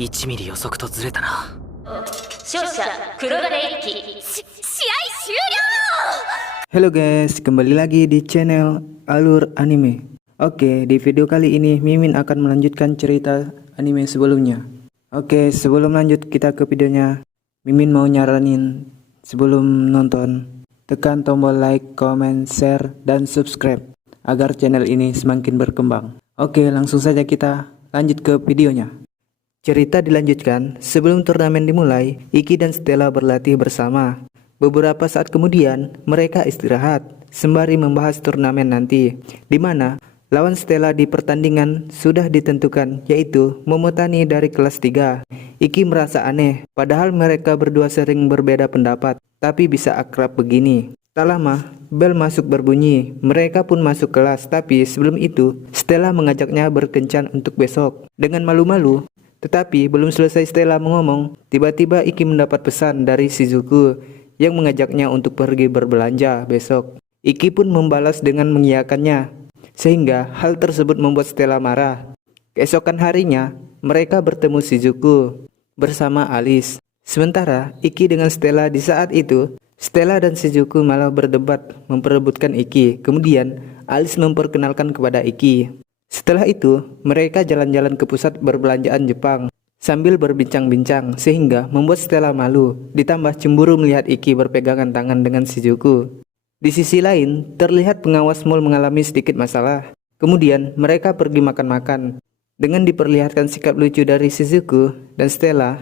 1ミリ予測とずれたな。勝者黒金一騎。試合終了。 Halo guys, kembali lagi di channel Alur Anime. Oke, di video kali ini Mimin akan melanjutkan cerita anime sebelumnya. Oke, sebelum lanjut kita ke videonya, Mimin mau nyaranin sebelum nonton, tekan tombol like, comment, share, dan subscribe agar channel ini semakin berkembang. Oke, langsung saja kita lanjut ke videonya. Cerita dilanjutkan, sebelum turnamen dimulai, Iki dan Stella berlatih bersama. Beberapa saat kemudian, mereka istirahat, sembari membahas turnamen nanti, di mana lawan Stella di pertandingan sudah ditentukan, yaitu Momotani dari kelas 3. Iki merasa aneh, padahal mereka berdua sering berbeda pendapat, tapi bisa akrab begini. Tak lama, bel masuk berbunyi, mereka pun masuk kelas, tapi sebelum itu, Stella mengajaknya berkencan untuk besok. Dengan malu-malu, tetapi belum selesai Stella mengomong, tiba-tiba Iki mendapat pesan dari Shizuku yang mengajaknya untuk pergi berbelanja besok. Iki pun membalas dengan mengiyakannya, sehingga hal tersebut membuat Stella marah. Keesokan harinya, mereka bertemu Shizuku bersama Alice. Sementara Iki dengan Stella di saat itu, Stella dan Shizuku malah berdebat memperebutkan Iki. Kemudian Alice memperkenalkan kepada Iki. Setelah itu, mereka jalan-jalan ke pusat perbelanjaan Jepang sambil berbincang-bincang, sehingga membuat Stella malu, ditambah cemburu melihat Iki berpegangan tangan dengan Shizuku. Di sisi lain, terlihat pengawas mall mengalami sedikit masalah. Kemudian, mereka pergi makan-makan. Dengan diperlihatkan sikap lucu dari Shizuku dan Stella,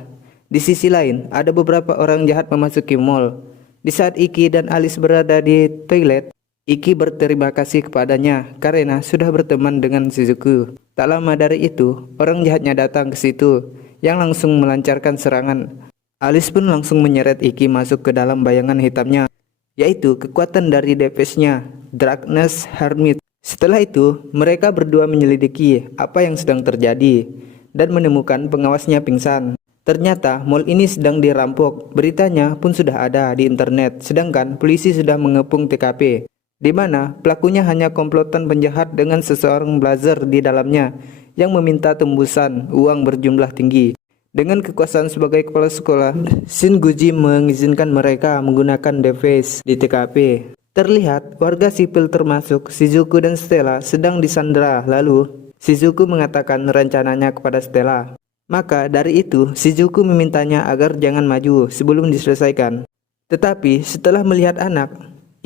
di sisi lain, ada beberapa orang jahat memasuki mall. Di saat Iki dan Alice berada di toilet, Iki berterima kasih kepadanya karena sudah berteman dengan Shizuku. Tak lama dari itu, orang jahatnya datang ke situ yang langsung melancarkan serangan. Alice pun langsung menyeret Iki masuk ke dalam bayangan hitamnya, yaitu kekuatan dari device-nya, Darkness Hermit. Setelah itu, mereka berdua menyelidiki apa yang sedang terjadi dan menemukan pengawasnya pingsan. Ternyata mall ini sedang dirampok. Beritanya pun sudah ada di internet, sedangkan polisi sudah mengepung TKP, di mana pelakunya hanya komplotan penjahat dengan seseorang blazer di dalamnya yang meminta tembusan uang berjumlah tinggi. Dengan kekuasaan sebagai kepala sekolah, Shin Guji mengizinkan mereka menggunakan device di TKP. Terlihat warga sipil termasuk Shizuku dan Stella sedang disandera. Lalu Shizuku mengatakan rencananya kepada Stella. Maka dari itu Shizuku memintanya agar jangan maju sebelum diselesaikan. Tetapi setelah melihat anak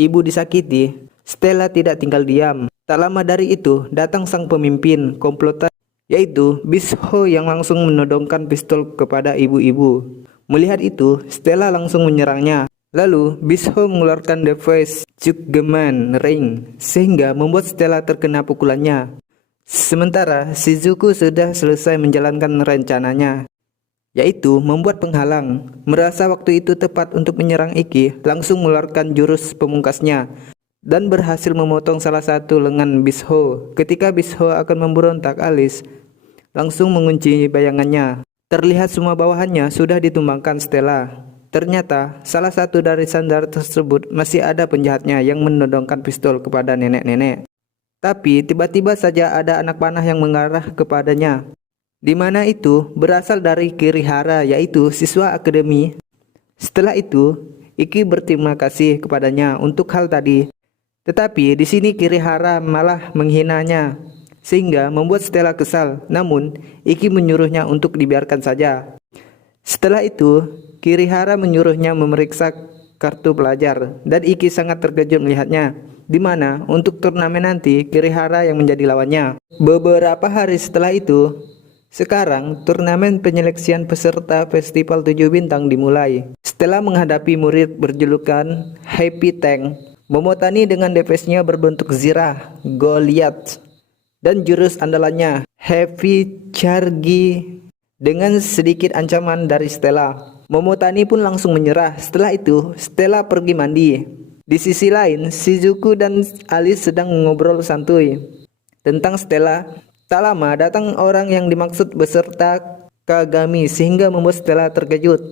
ibu disakiti, Stella tidak tinggal diam. Tak lama dari itu datang sang pemimpin komplotan, yaitu Bisho, yang langsung menodongkan pistol kepada ibu-ibu. Melihat itu, Stella langsung menyerangnya. Lalu Bisho mengeluarkan device Juggeman Ring sehingga membuat Stella terkena pukulannya. Sementara Shizuku sudah selesai menjalankan rencananya, yaitu membuat penghalang. Merasa waktu itu tepat untuk menyerang Iki, langsung mengeluarkan jurus pemungkasnya dan berhasil memotong salah satu lengan Bisho. Ketika Bisho akan memberontak, Alice langsung mengunci bayangannya. Terlihat semua bawahannya sudah ditumbangkan Stella. Ternyata salah satu dari sandar tersebut masih ada penjahatnya yang menodongkan pistol kepada nenek-nenek. Tapi tiba-tiba saja ada anak panah yang mengarah kepadanya, di mana itu berasal dari Kirihara, yaitu siswa akademi. Setelah itu, Iki berterima kasih kepadanya untuk hal tadi. Tetapi di sini Kirihara malah menghinanya, sehingga membuat Stella kesal. Namun, Iki menyuruhnya untuk dibiarkan saja. Setelah itu, Kirihara menyuruhnya memeriksa kartu pelajar, dan Iki sangat terkejut melihatnya, di mana untuk turnamen nanti Kirihara yang menjadi lawannya. Beberapa hari setelah itu, sekarang turnamen penyeleksian peserta Festival 7 Bintang dimulai. Setelah menghadapi murid berjulukan Happy Tank, Momotani dengan device-nya berbentuk zirah, Goliath, dan jurus andalannya Heavy Charge dengan sedikit ancaman dari Stella. Momotani pun langsung menyerah. Setelah itu, Stella pergi mandi. Di sisi lain, Shizuku dan Alice sedang ngobrol santuy tentang Stella. Tak lama datang orang yang dimaksud beserta Kagami sehingga membuat Stella terkejut.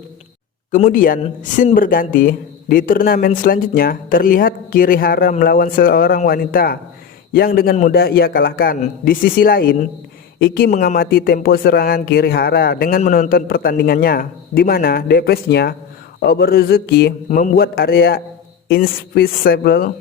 Kemudian scene berganti. Di turnamen selanjutnya terlihat Kirihara melawan seorang wanita yang dengan mudah ia kalahkan. Di sisi lain, Iki mengamati tempo serangan Kirihara dengan menonton pertandingannya, di mana DPS-nya Oboruzuki membuat area invisible,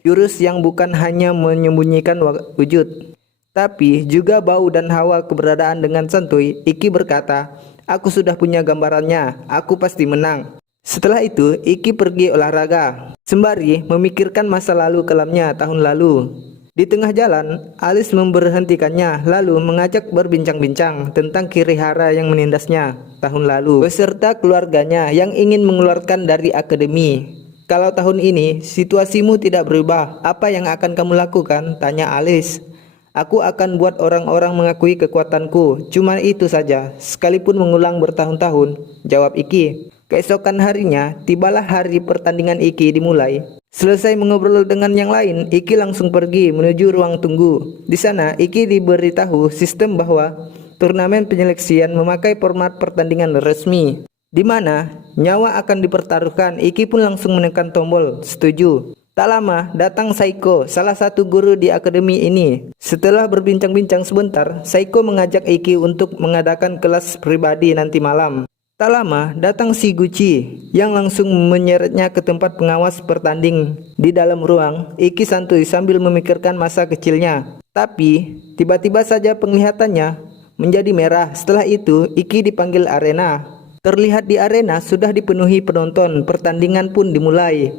jurus yang bukan hanya menyembunyikan wujud, tapi juga bau dan hawa keberadaan. Dengan santuy, Iki berkata, "Aku sudah punya gambarannya, aku pasti menang." Setelah itu, Iki pergi olahraga, sembari memikirkan masa lalu kelamnya tahun lalu. Di tengah jalan, Alice memberhentikannya, lalu mengajak berbincang-bincang tentang Kirihara yang menindasnya tahun lalu, beserta keluarganya yang ingin mengeluarkan dari akademi. "Kalau tahun ini situasimu tidak berubah, apa yang akan kamu lakukan?" tanya Alice. "Aku akan buat orang-orang mengakui kekuatanku, cuma itu saja, sekalipun mengulang bertahun-tahun," jawab Iki. Keesokan harinya, tibalah hari pertandingan Iki dimulai. Selesai mengobrol dengan yang lain, Iki langsung pergi menuju ruang tunggu. Di sana, Iki diberitahu sistem bahwa turnamen penyeleksian memakai format pertandingan resmi, di mana nyawa akan dipertaruhkan. Iki pun langsung menekan tombol setuju. Tak lama, datang Saiko, salah satu guru di akademi ini. Setelah berbincang-bincang sebentar, Saiko mengajak Iki untuk mengadakan kelas pribadi nanti malam. Tak lama, datang si Gucci yang langsung menyeretnya ke tempat pengawas pertanding. Di dalam ruang, Iki santuy sambil memikirkan masa kecilnya. Tapi, tiba-tiba saja penglihatannya menjadi merah. Setelah itu, Iki dipanggil arena. Terlihat di arena sudah dipenuhi penonton, pertandingan pun dimulai.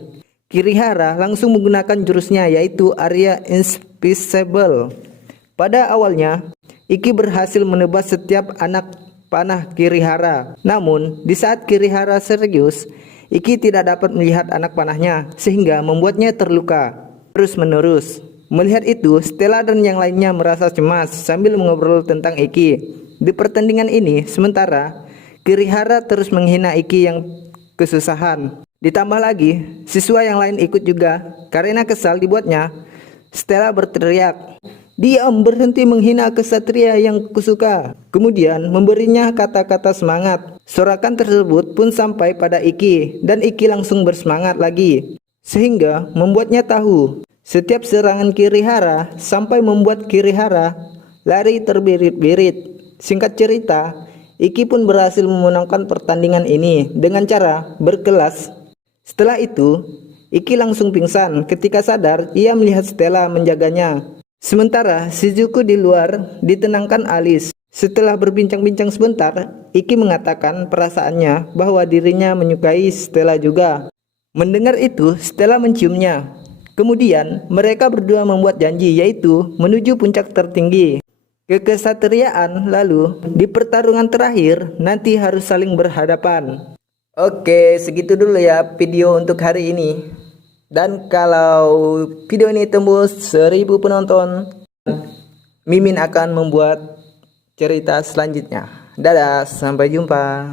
Kirihara langsung menggunakan jurusnya, yaitu area invisible. Pada awalnya, Iki berhasil menebas setiap anak panah Kirihara. Namun, di saat Kirihara serius, Iki tidak dapat melihat anak panahnya, sehingga membuatnya terluka terus-menerus. Melihat itu, Stella dan yang lainnya merasa cemas sambil mengobrol tentang Iki. Di pertandingan ini, sementara Kirihara terus menghina Iki yang kesusahan. Ditambah lagi, siswa yang lain ikut juga. Karena kesal dibuatnya, Stella berteriak, "Diam, berhenti menghina kesatria yang kusuka." Kemudian memberinya kata-kata semangat. Sorakan tersebut pun sampai pada Iki, dan Iki langsung bersemangat lagi, sehingga membuatnya tahu setiap serangan Kirihara sampai membuat Kirihara lari terbirit-birit. Singkat cerita, Iki pun berhasil memenangkan pertandingan ini dengan cara berkelas. Setelah itu, Iki langsung pingsan. Ketika sadar, ia melihat Stella menjaganya. Sementara Shizuku di luar ditenangkan Alice. Setelah berbincang-bincang sebentar, Iki mengatakan perasaannya bahwa dirinya menyukai Stella juga. Mendengar itu, Stella menciumnya. Kemudian mereka berdua membuat janji, yaitu menuju puncak tertinggi kekesatriaan. Lalu di pertarungan terakhir nanti harus saling berhadapan. Oke, segitu dulu ya video untuk hari ini. Dan kalau video ini tembus 1000 penonton, Mimin akan membuat cerita selanjutnya. Dadah, sampai jumpa.